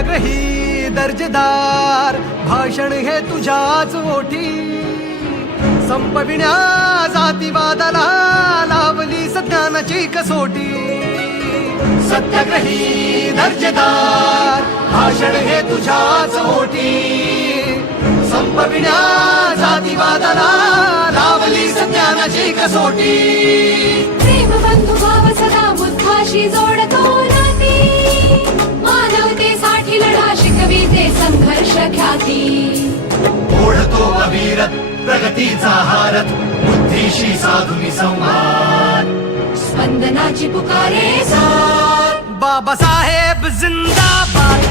सत्याग्रही दर्जेदार भाषण हे तुझ्याच ओठी. संपविण्या जातीवादाला लावली सज्ञानाची कसोटी. सत्याग्रही दर्जेदार भाषण हे तुझ्याच ओठी. संपविण्या जातीवादाला लावली सज्ञानाची कसोटी. ख्याती ओढतो अविरत प्रगतीचा हारत बुद्धीशी साधुनी संवाद. स्पंदनाची पुकारे साथ. बाबासाहेब जिंदाबाद.